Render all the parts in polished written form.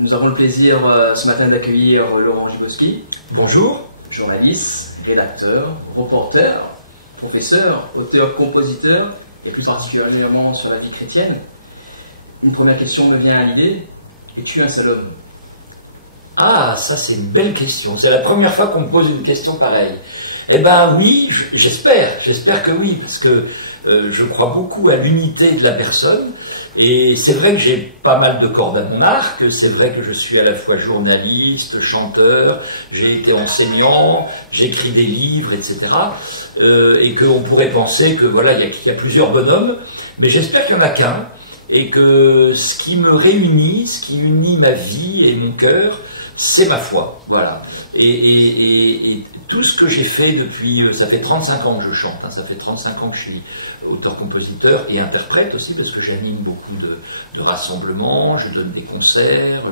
Nous avons le plaisir ce matin d'accueillir Laurent Giboski. Bonjour. Journaliste, rédacteur, reporter, professeur, auteur, compositeur, et plus particulièrement sur la vie chrétienne. Une première question me vient à l'idée. Es-tu un seul homme? Ah, ça c'est une belle question. C'est la première fois qu'on me pose une question pareille. Eh ben oui, j'espère que oui, parce que je crois beaucoup à l'unité de la personne. Et c'est vrai que j'ai pas mal de cordes à mon arc, c'est vrai que je suis à la fois journaliste, chanteur, j'ai été enseignant, j'écris des livres, etc. Et qu'on pourrait penser que voilà, il y a plusieurs bonhommes, mais j'espère qu'il n'y en a qu'un, et que ce qui me réunit, ce qui unit ma vie et mon cœur, c'est ma foi, voilà. Et tout ce que j'ai fait depuis, ça fait 35 ans que je chante, ça fait 35 ans que je suis auteur-compositeur et interprète aussi, parce que j'anime beaucoup de rassemblements, je donne des concerts,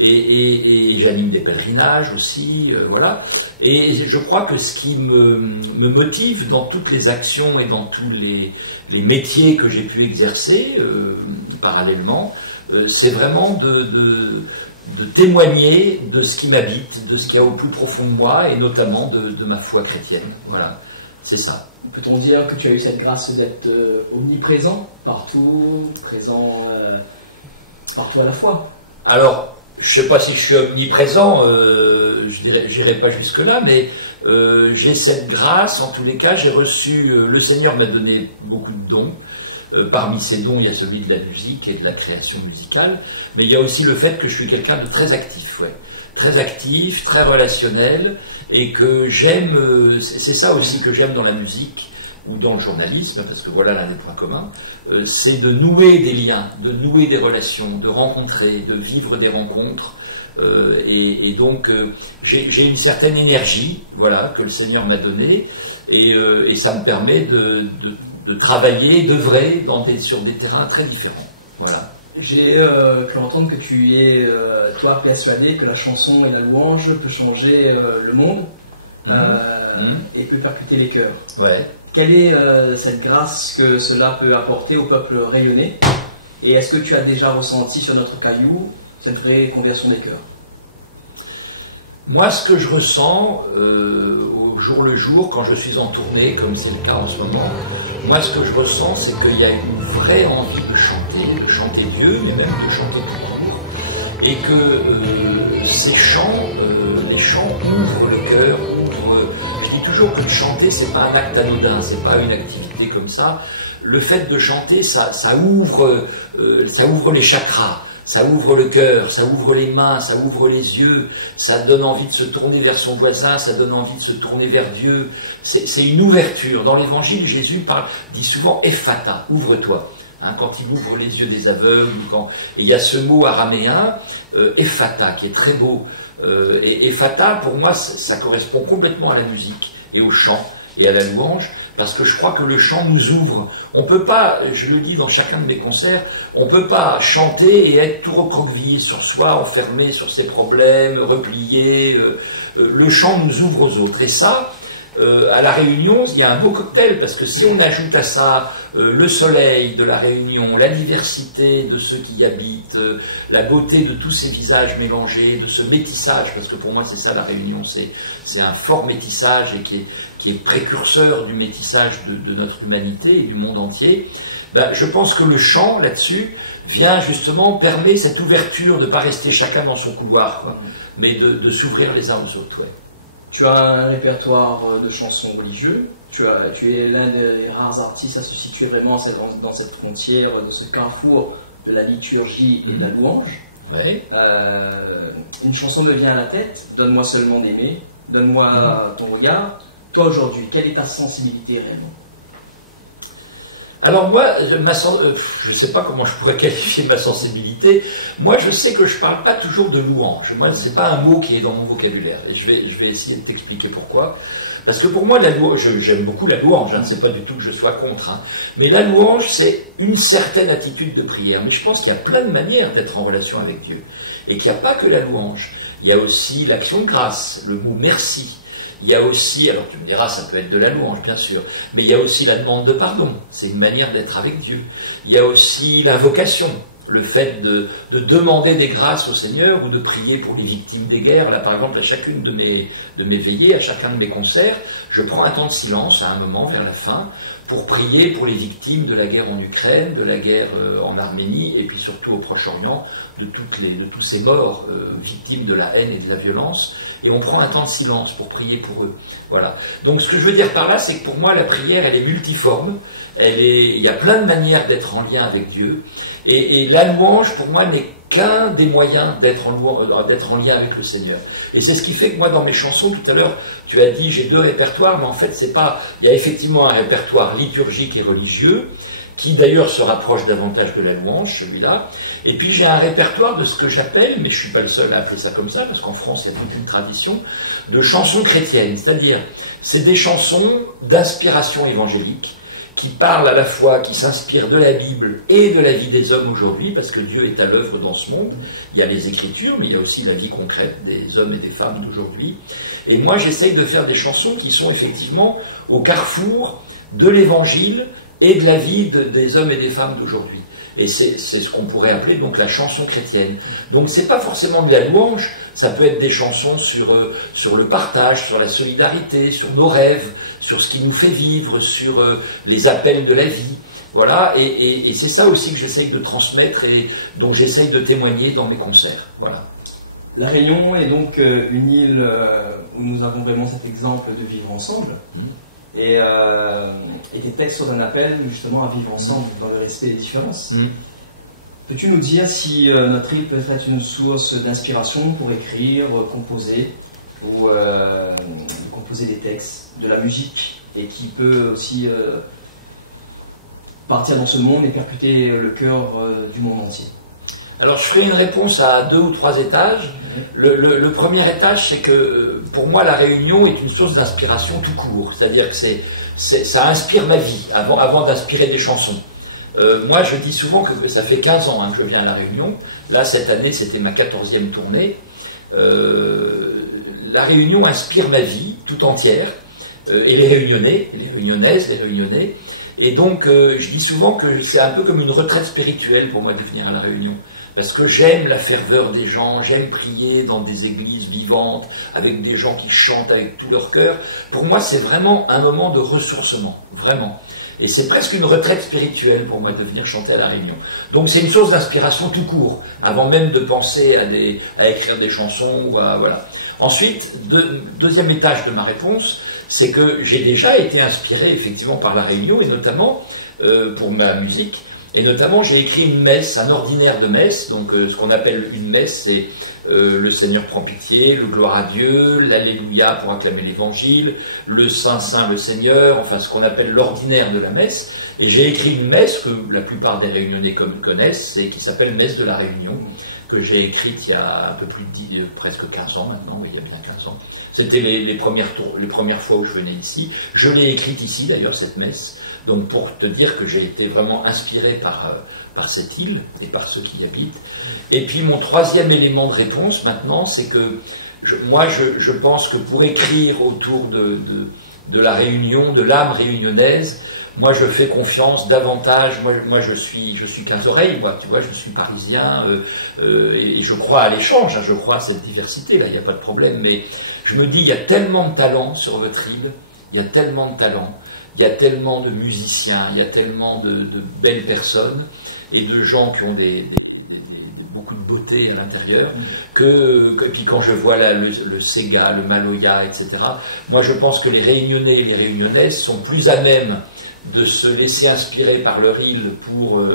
et j'anime des pèlerinages aussi, voilà. Et je crois que ce qui me motive dans toutes les actions et dans tous les métiers que j'ai pu exercer parallèlement, c'est vraiment de témoigner de ce qui m'habite, de ce qu'il y a au plus profond de moi, et notamment de ma foi chrétienne. Voilà, c'est ça. Peut-on dire que tu as eu cette grâce d'être omniprésent, partout, présent partout à la fois? Alors, je ne sais pas si je suis omniprésent, je n'irai pas jusque-là, mais j'ai cette grâce, en tous les cas, j'ai reçu, le Seigneur m'a donné beaucoup de dons. Parmi ces dons, il y a celui de la musique et de la création musicale, mais il y a aussi le fait que je suis quelqu'un de très actif, très actif, très relationnel, et que j'aime, c'est ça aussi que j'aime dans la musique ou dans le journalisme, parce que voilà l'un des points communs, c'est de nouer des liens, de nouer des relations, de rencontrer, de vivre des rencontres, et donc j'ai une certaine énergie, voilà, que le Seigneur m'a donnée, et ça me permet de travailler, d'œuvrer sur des terrains très différents. Voilà. J'ai cru entendre que tu es, toi, persuadé que la chanson et la louange peut changer le monde et peut percuter les cœurs. Ouais. Quelle est cette grâce que cela peut apporter au peuple rayonné? Et est-ce que tu as déjà ressenti sur notre caillou cette vraie conversion des cœurs? Moi, ce que je ressens au jour le jour, quand je suis en tournée, comme c'est le cas en ce moment, moi, ce que je ressens, c'est qu'il y a une vraie envie de chanter Dieu, mais même de chanter tout court, et que ces chants, les chants ouvrent le cœur, je dis toujours que de chanter, c'est pas un acte anodin, c'est pas une activité comme ça. Le fait de chanter, ça ouvre les chakras. Ça ouvre le cœur, ça ouvre les mains, ça ouvre les yeux, ça donne envie de se tourner vers son voisin, ça donne envie de se tourner vers Dieu. C'est une ouverture. Dans l'Évangile, Jésus dit souvent « Ephata », ouvre-toi. Quand il ouvre les yeux des aveugles, et il y a ce mot araméen, Ephata, qui est très beau. Et Ephata, pour moi, ça correspond complètement à la musique, et au chant, et à la louange. Parce que je crois que le chant nous ouvre. On ne peut pas, je le dis dans chacun de mes concerts, on ne peut pas chanter et être tout recroquevillé sur soi, enfermé sur ses problèmes, replié. Le chant nous ouvre aux autres. Et ça, à La Réunion, il y a un beau cocktail, parce que si on ajoute à ça le soleil de La Réunion, la diversité de ceux qui y habitent, la beauté de tous ces visages mélangés, de ce métissage, parce que pour moi c'est ça La Réunion, c'est un fort métissage et qui est précurseur du métissage de notre humanité et du monde entier, je pense que le chant, là-dessus, vient justement, permet cette ouverture de ne pas rester chacun dans son couloir, mais de s'ouvrir les uns aux autres. Ouais. Tu as un répertoire de chansons religieuses, tu es l'un des rares artistes à se situer vraiment dans cette frontière, de ce carrefour de la liturgie et de la louange. Ouais. Une chanson me vient à la tête, « Donne-moi seulement d'aimer »,« Donne-moi ton regard ». Toi, aujourd'hui, quelle est ta sensibilité réellement? Alors moi, je ne sais pas comment je pourrais qualifier ma sensibilité. Moi, je sais que je ne parle pas toujours de louange. Moi, ce n'est pas un mot qui est dans mon vocabulaire. Et je vais essayer de t'expliquer pourquoi. Parce que pour moi, la louange, j'aime beaucoup la louange, ce n'est pas du tout que je sois contre. Mais la louange, c'est une certaine attitude de prière. Mais je pense qu'il y a plein de manières d'être en relation avec Dieu. Et qu'il n'y a pas que la louange. Il y a aussi l'action de grâce, le mot merci. Il y a aussi, alors tu me diras, ça peut être de la louange, bien sûr, mais il y a aussi la demande de pardon, c'est une manière d'être avec Dieu. Il y a aussi l'invocation, le fait de demander des grâces au Seigneur ou de prier pour les victimes des guerres. Là, par exemple, à chacune de mes veillées, à chacun de mes concerts, je prends un temps de silence à un moment, vers la fin, pour prier pour les victimes de la guerre en Ukraine, de la guerre en Arménie, et puis surtout au Proche-Orient, de tous ces morts, victimes de la haine et de la violence. Et on prend un temps de silence pour prier pour eux. Voilà. Donc ce que je veux dire par là, c'est que pour moi, la prière, elle est multiforme. Il y a plein de manières d'être en lien avec Dieu. Et la louange, pour moi, n'est qu'un des moyens d'être en lien avec le Seigneur. Et c'est ce qui fait que moi, dans mes chansons, tout à l'heure, tu as dit, j'ai 2 répertoires, mais en fait, c'est pas... Il y a effectivement un répertoire liturgique et religieux, qui d'ailleurs se rapproche davantage de la louange, celui-là. Et puis j'ai un répertoire de ce que j'appelle, mais je ne suis pas le seul à appeler ça comme ça, parce qu'en France, il y a toute une tradition, de chansons chrétiennes. C'est-à-dire, c'est des chansons d'inspiration évangélique, qui parlent à la fois, qui s'inspirent de la Bible et de la vie des hommes aujourd'hui, parce que Dieu est à l'œuvre dans ce monde. Il y a les Écritures, mais il y a aussi la vie concrète des hommes et des femmes d'aujourd'hui. Et moi, j'essaye de faire des chansons qui sont effectivement au carrefour de l'Évangile et de la vie des hommes et des femmes d'aujourd'hui. Et c'est ce qu'on pourrait appeler donc la chanson chrétienne. Donc c'est pas forcément de la louange, ça peut être des chansons sur le partage, sur la solidarité, sur nos rêves, sur ce qui nous fait vivre, sur les appels de la vie. Voilà, et c'est ça aussi que j'essaye de transmettre et dont j'essaye de témoigner dans mes concerts. Voilà. La Réunion est donc une île où nous avons vraiment cet exemple de vivre ensemble. Et tes textes sont un appel justement à vivre ensemble dans le respect des différences. Peux-tu nous dire si notre île peut être une source d'inspiration pour écrire, composer, ou composer des textes, de la musique, et qui peut aussi partir dans ce monde et percuter le cœur du monde entier? Alors je ferai une réponse à 2 ou 3 étages. Le premier étage, c'est que pour moi la Réunion est une source d'inspiration tout court. C'est-à-dire que ça inspire ma vie avant d'inspirer des chansons. Moi je dis souvent que ça fait 15 ans que je viens à la Réunion. Là cette année c'était ma 14e tournée. La Réunion inspire ma vie tout entière. Et les Réunionnais, les Réunionnaises, les Réunionnais. Et donc je dis souvent que c'est un peu comme une retraite spirituelle pour moi de venir à la Réunion. Parce que j'aime la ferveur des gens, j'aime prier dans des églises vivantes, avec des gens qui chantent avec tout leur cœur. Pour moi, c'est vraiment un moment de ressourcement, vraiment. Et c'est presque une retraite spirituelle pour moi de venir chanter à La Réunion. Donc c'est une source d'inspiration tout court, avant même de penser à écrire des chansons. Voilà. Ensuite, deuxième étage de ma réponse, c'est que j'ai déjà été inspiré effectivement par La Réunion, et notamment pour ma musique. Et notamment, j'ai écrit une messe, un ordinaire de messe. Donc, ce qu'on appelle une messe, c'est le Seigneur prend pitié, le gloire à Dieu, l'Alléluia pour acclamer l'Évangile, le Saint, Saint, le Seigneur, enfin ce qu'on appelle l'ordinaire de la messe. Et j'ai écrit une messe que la plupart des Réunionnais connaissent, et qui s'appelle Messe de la Réunion, que j'ai écrite il y a un peu plus de presque 15 ans maintenant, oui, il y a bien 15 ans. C'était les premières fois où je venais ici. Je l'ai écrite ici, d'ailleurs, cette messe. Donc pour te dire que j'ai été vraiment inspiré par cette île et par ceux qui y habitent. Et puis mon troisième élément de réponse maintenant, c'est que je pense que pour écrire autour de la Réunion, de l'âme réunionnaise, moi je fais confiance davantage, moi je suis 15 oreilles, moi, tu vois, je suis parisien, et je crois à l'échange, je crois à cette diversité, là il n'y a pas de problème, mais je me dis, il y a tellement de talent sur votre île, il y a tellement de talent. Il y a tellement de musiciens, il y a tellement de belles personnes et de gens qui ont beaucoup de beauté à l'intérieur, et puis quand je vois là, le Sega, le Maloya, etc., moi je pense que les Réunionnais et les Réunionnaises sont plus à même de se laisser inspirer par leur île pour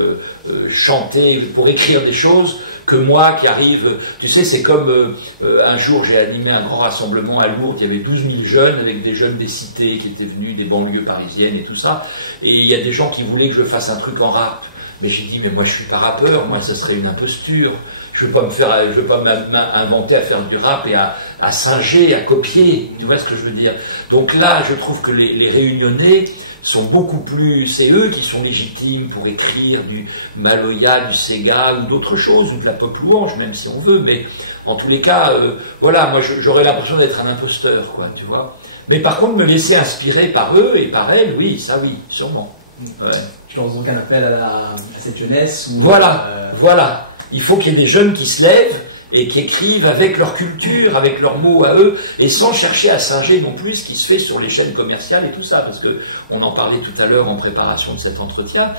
chanter, pour écrire des choses, que moi qui arrive, tu sais, c'est comme un jour j'ai animé un grand rassemblement à Lourdes, il y avait 12 000 jeunes avec des jeunes des cités qui étaient venus des banlieues parisiennes et tout ça, et il y a des gens qui voulaient que je fasse un truc en rap, mais j'ai dit mais moi je suis pas rappeur, moi ça serait une imposture, je vais pas m'inventer à faire du rap et à singer, à copier, tu vois ce que je veux dire. Donc là je trouve que les Réunionnais sont beaucoup plus, c'est eux qui sont légitimes pour écrire du Maloya, du Sega ou d'autres choses, ou de la pop louange, même si on veut, mais en tous les cas, voilà, moi j'aurais l'impression d'être un imposteur, quoi, tu vois. Mais par contre, me laisser inspirer par eux et par elles, oui, ça oui, sûrement. Ouais. tu lances donc un appel à cette jeunesse. Voilà. Il faut qu'il y ait des jeunes qui se lèvent et qui écrivent avec leur culture, avec leurs mots à eux, et sans chercher à singer non plus ce qui se fait sur les chaînes commerciales et tout ça, parce que on en parlait tout à l'heure en préparation de cet entretien.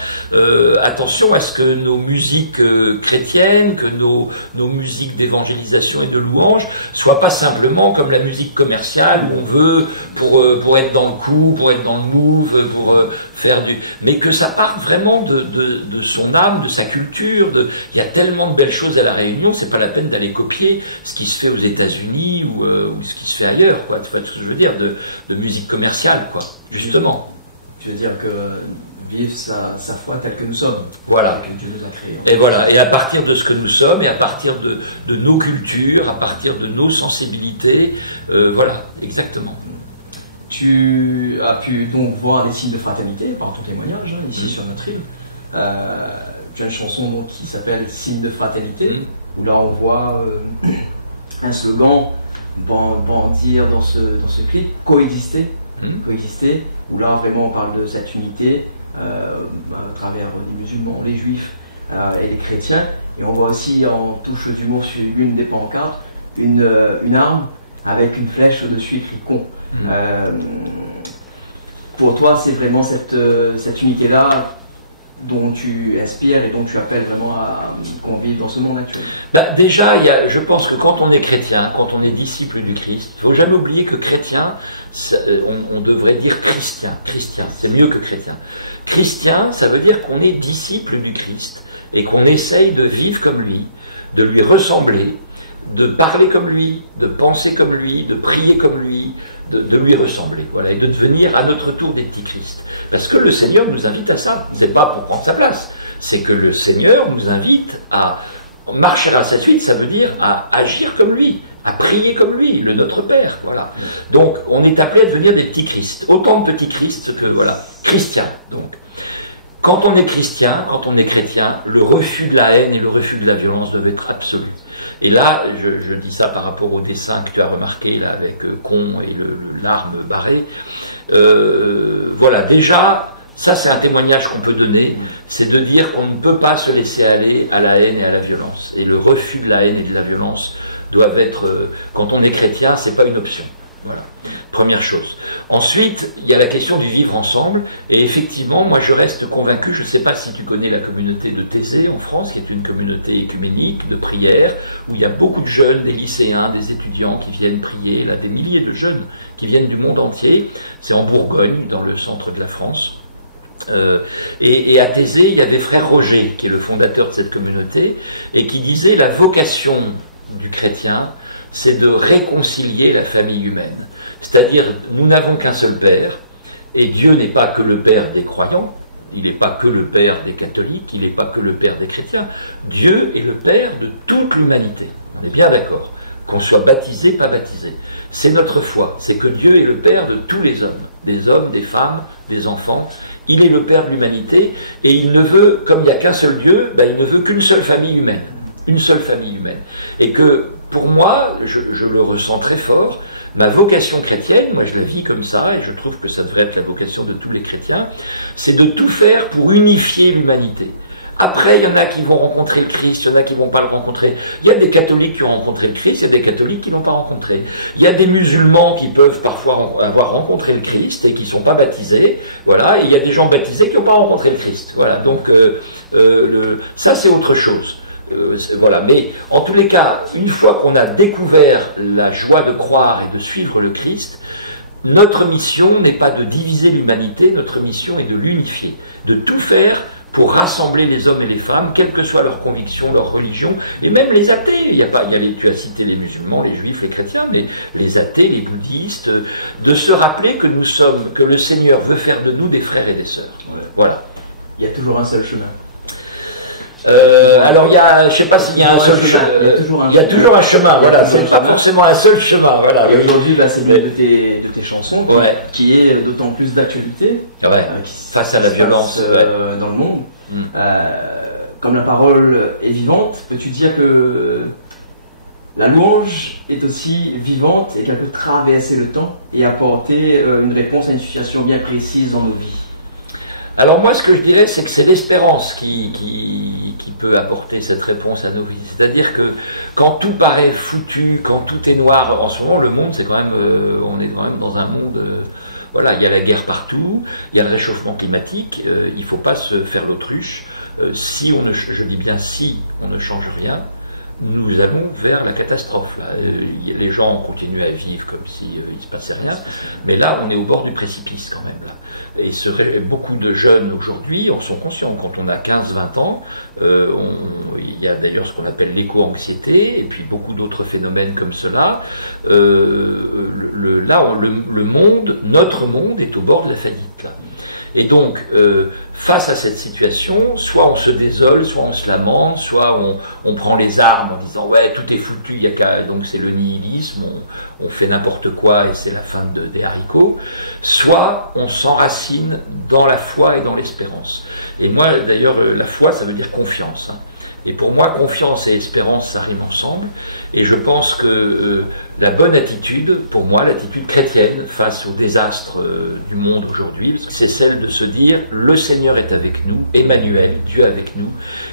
Attention à ce que nos musiques chrétiennes, que nos musiques d'évangélisation et de louange soient pas simplement comme la musique commerciale où on veut pour être dans le coup, pour être dans le move, pour faire mais que ça parte vraiment de son âme, de sa culture. Il y a tellement de belles choses à La Réunion, c'est pas la peine d'aller copier ce qui se fait aux États-Unis ou ce qui se fait ailleurs, quoi. Tu vois ce que je veux dire, de musique commerciale, quoi, justement. Tu veux dire que vivre sa foi telle que nous sommes, voilà, que Dieu nous a créés. Et voilà, et à partir de ce que nous sommes, et à partir de nos cultures, à partir de nos sensibilités, voilà, exactement. Tu as pu donc voir des signes de fraternité par ton témoignage, ici sur notre île. Tu as une chanson donc, qui s'appelle Signes de fraternité, où là on voit un slogan bandir dans ce clip, coexister, où là vraiment on parle de cette unité à travers les musulmans, les juifs et les chrétiens. Et on voit aussi en touche d'humour sur l'une des pancartes une arme avec une flèche au-dessus écrit con. Pour toi, c'est vraiment cette unité-là dont tu inspires et dont tu appelles vraiment à qu'on vive dans ce monde actuel. Déjà, je pense que quand on est chrétien, quand on est disciple du Christ, il ne faut jamais oublier que chrétien, on devrait dire christian, c'est mieux que chrétien. Chrétien, ça veut dire qu'on est disciple du Christ et qu'on essaye de vivre comme lui, de lui ressembler, de parler comme lui, de penser comme lui, de prier comme lui, de lui ressembler, voilà, et de devenir à notre tour des petits Christ. Parce que le Seigneur nous invite à ça. Ce n'est pas pour prendre sa place, c'est que le Seigneur nous invite à marcher à sa suite, ça veut dire à agir comme lui, à prier comme lui, le Notre Père, voilà. Donc on est appelé à devenir des petits Christ, autant de petits Christ que, voilà, chrétiens. Donc, quand on est chrétien, quand on est chrétien, le refus de la haine et le refus de la violence doivent être absolus. Et là, je dis ça par rapport au dessin que tu as remarqué là avec con et l'arme barrée. Voilà, déjà, ça c'est un témoignage qu'on peut donner, c'est de dire qu'on ne peut pas se laisser aller à la haine et à la violence. Et le refus de la haine et de la violence doivent être, quand on est chrétien, c'est pas une option. Voilà, première chose. Ensuite, il y a la question du vivre ensemble, et effectivement, moi je reste convaincu, je ne sais pas si tu connais la communauté de Thésée en France, qui est une communauté écuménique de prière, où il y a beaucoup de jeunes, des lycéens, des étudiants qui viennent prier, là, des milliers de jeunes qui viennent du monde entier, c'est en Bourgogne, dans le centre de la France. Et à Thésée, il y avait frère Roger, qui est le fondateur de cette communauté, et qui disait la vocation du chrétien, c'est de réconcilier la famille humaine. C'est-à-dire, nous n'avons qu'un seul Père, et Dieu n'est pas que le Père des croyants, il n'est pas que le Père des catholiques, il n'est pas que le Père des chrétiens. Dieu est le Père de toute l'humanité. On est bien d'accord, qu'on soit baptisé, pas baptisé. C'est notre foi, c'est que Dieu est le Père de tous les hommes, des femmes, des enfants. Il est le Père de l'humanité, et il ne veut, comme il n'y a qu'un seul Dieu, il ne veut qu'une seule famille humaine. Une seule famille humaine. Et que, pour moi, je le ressens très fort, ma vocation chrétienne, moi je la vis comme ça, et je trouve que ça devrait être la vocation de tous les chrétiens, c'est de tout faire pour unifier l'humanité. Après, il y en a qui vont rencontrer le Christ, il y en a qui ne vont pas le rencontrer. Il y a des catholiques qui ont rencontré le Christ, il y a des catholiques qui ne l'ont pas rencontré. Il y a des musulmans qui peuvent parfois avoir rencontré le Christ et qui ne sont pas baptisés, voilà, et il y a des gens baptisés qui n'ont pas rencontré le Christ. Voilà, donc ça c'est autre chose. Voilà, mais en tous les cas, une fois qu'on a découvert la joie de croire et de suivre le Christ, notre mission n'est pas de diviser l'humanité, notre mission est de l'unifier, de tout faire pour rassembler les hommes et les femmes, quelles que soient leurs convictions, leurs religions, et même les athées. Tu as cité les musulmans, les juifs, les chrétiens, mais les athées, les bouddhistes, de se rappeler que le Seigneur veut faire de nous des frères et des sœurs. Voilà. Il y a toujours un seul chemin. Alors, je ne sais pas s'il y a un seul chemin. Il y a toujours un chemin, voilà. C'est pas forcément un seul chemin, voilà. Et aujourd'hui, c'est une de tes chansons qui est d'autant plus d'actualité. Face à la violence dans le monde. Comme la parole est vivante, peux-tu dire que la louange est aussi vivante et qu'elle peut traverser le temps et apporter une réponse à une situation bien précise dans nos vies? Alors moi, ce que je dirais, c'est que c'est l'espérance qui peut apporter cette réponse à nos vies. C'est-à-dire que quand tout paraît foutu, quand tout est noir, en ce moment, le monde, c'est quand même, on est quand même dans un monde... voilà, il y a la guerre partout, il y a le réchauffement climatique, il ne faut pas se faire l'autruche. Si on ne, je dis bien si on ne change rien, nous allons vers la catastrophe. Là. Les gens continuent à vivre comme s'il ne se passait rien, mais là, on est au bord du précipice quand même. Là. Et beaucoup de jeunes aujourd'hui en sont conscients. Quand on a 15-20 ans, il y a d'ailleurs ce qu'on appelle l'éco-anxiété, et puis beaucoup d'autres phénomènes comme cela. Le monde, notre monde, est au bord de la faillite. Là. Et donc, face à cette situation, soit on se désole, soit on se lamente, soit on prend les armes en disant ouais, tout est foutu, il y a qu'à... donc c'est le nihilisme, on fait n'importe quoi et c'est la fin des haricots, soit on s'enracine dans la foi et dans l'espérance. Et moi, d'ailleurs, la foi, ça veut dire confiance. Hein. Et pour moi, confiance et espérance, ça rime ensemble. Et je pense que la bonne attitude, pour moi, l'attitude chrétienne face au désastre du monde aujourd'hui, c'est celle de se dire le Seigneur est avec nous, Emmanuel, Dieu avec nous,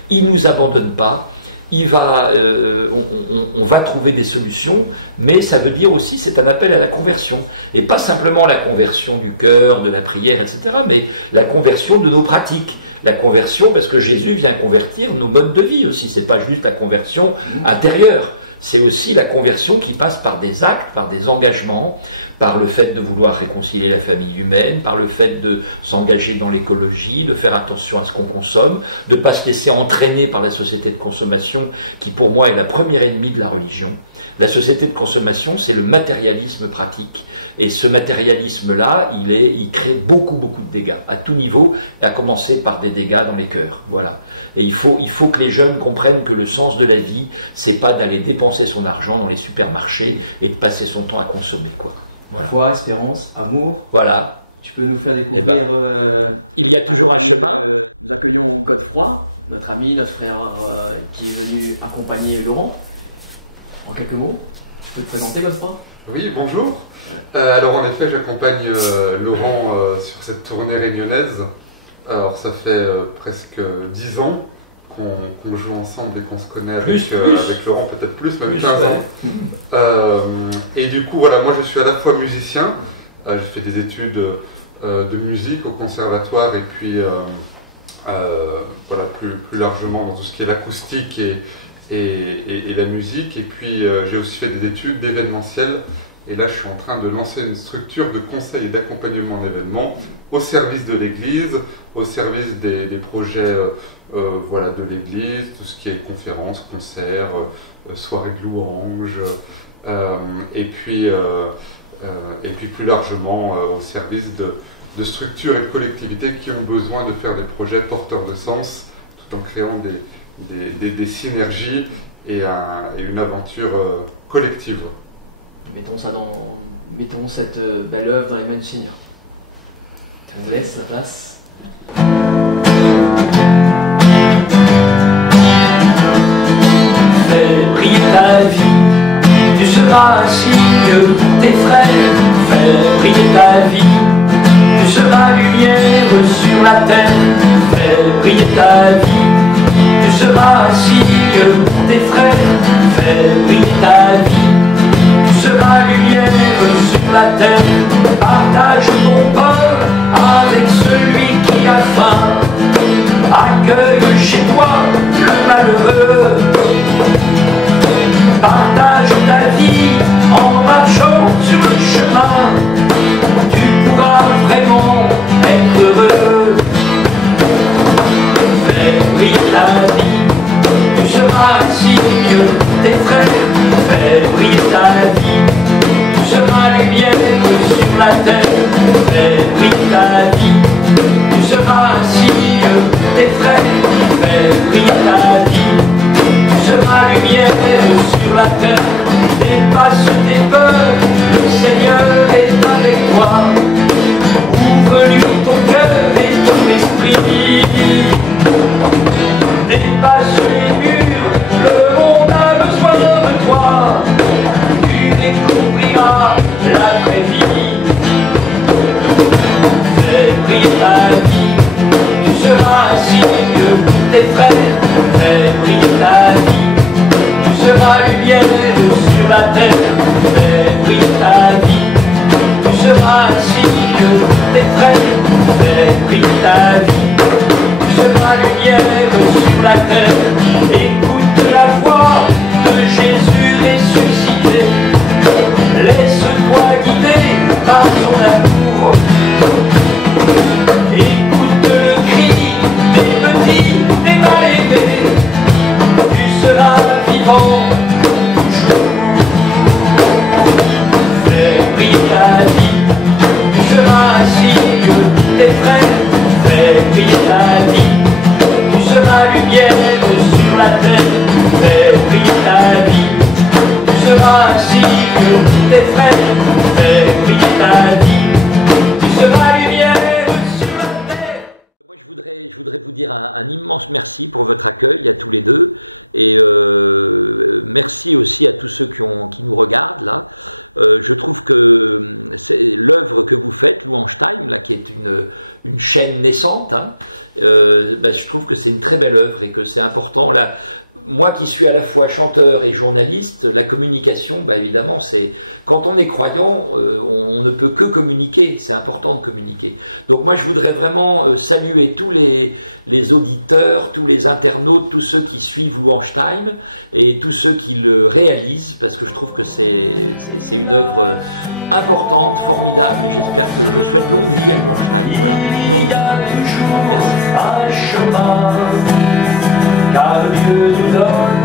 il ne nous abandonne pas, on va trouver des solutions, mais ça veut dire aussi c'est un appel à la conversion. Et pas simplement la conversion du cœur, de la prière, etc., mais la conversion de nos pratiques. La conversion, parce que Jésus vient convertir nos modes de vie aussi, c'est pas juste la conversion intérieure. C'est aussi la conversion qui passe par des actes, par des engagements, par le fait de vouloir réconcilier la famille humaine, par le fait de s'engager dans l'écologie, de faire attention à ce qu'on consomme, de ne pas se laisser entraîner par la société de consommation qui pour moi est la première ennemie de la religion. La société de consommation, c'est le matérialisme pratique. Et ce matérialisme-là, il crée beaucoup de dégâts, à tout niveau, à commencer par des dégâts dans les cœurs. Voilà. Et il faut que les jeunes comprennent que le sens de la vie, c'est pas d'aller dépenser son argent dans les supermarchés et de passer son temps à consommer, quoi. Voilà. Foi, espérance, amour. Voilà. Tu peux nous faire découvrir... il y a toujours un chemin. Nous accueillons Godefroy, notre ami, notre frère qui est venu accompagner Laurent. En quelques mots, tu peux te présenter, Godefroy ? Oui, bonjour. Alors en effet, j'accompagne Laurent sur cette tournée réunionnaise. Alors ça fait presque 10 ans qu'on joue ensemble et qu'on se connaît avec Laurent, peut-être plus, même 15 ans. Et du coup, voilà, moi je suis à la fois musicien, j'ai fait des études de musique au conservatoire et puis voilà, plus largement dans tout ce qui est l'acoustique et la musique. Et puis j'ai aussi fait des études d'événementiel. Et là, je suis en train de lancer une structure de conseil et d'accompagnement d'événements au service de l'Église, au service des projets voilà, de l'Église, tout ce qui est conférences, concerts, soirées de louanges, et puis plus largement au service de structures et de collectivités qui ont besoin de faire des projets porteurs de sens, tout en créant des synergies et une aventure collective. Mettons cette belle œuvre dans les mains du Seigneur. On vous laisse la place. Fais briller ta vie, tu seras un signe pour tes frères. Fais briller ta vie, tu seras lumière sur la terre. Fais briller ta vie, tu seras un signe pour tes frères. Fais briller ta vie, sera lumière sur la terre. Partage ton pain avec celui qui a faim. Accueille chez toi le malheureux. Partage ta vie en marchant sur le chemin. Tu pourras vraiment être heureux. Fais briller ta vie, tu seras un signe pour tes frères. Fais briller ta vie, tu seras lumière sur la terre. Fais briller ta vie, tu seras un signe pour tes frères. Fais briller ta vie, tu seras lumière sur la terre. Dépasse tes peurs, le Seigneur est avec toi. Ouvre-lui ton cœur et ton esprit. Dépasse les murs, le monde a besoin de toi. Tu découvriras la vraie vie. Fais briller ta vie, tes frères, fais briller ta vie. Tu seras lumière sur la terre, fais briller ta vie. Tu seras ainsi que tes frères, fais briller ta vie. Tu seras lumière sur la terre, écoute la voix de Jésus ressuscité. Laisse-toi guider par son amour. Écoute le cri des petits, des mal-aimés. Tu seras vivant toujours. Fais briller ta vie. Tu seras ainsi que tes frères. Fais briller ta vie. Tu seras lumière sur la terre. Fais briller ta vie. Tu seras ainsi que tes frères. Fais briller ta vie. Tu seras lumière sur la terre. Qui est une chaîne naissante, hein. Je trouve que c'est une très belle œuvre et que c'est important. Là, moi qui suis à la fois chanteur et journaliste, la communication, évidemment, c'est quand on est croyant, on ne peut que communiquer, c'est important de communiquer. Donc moi je voudrais vraiment saluer tous les auditeurs, tous les internautes, tous ceux qui suivent Louange Time et tous ceux qui le réalisent, parce que je trouve que c'est une œuvre importante, formidable. Il y a toujours un chemin, car Dieu nous donne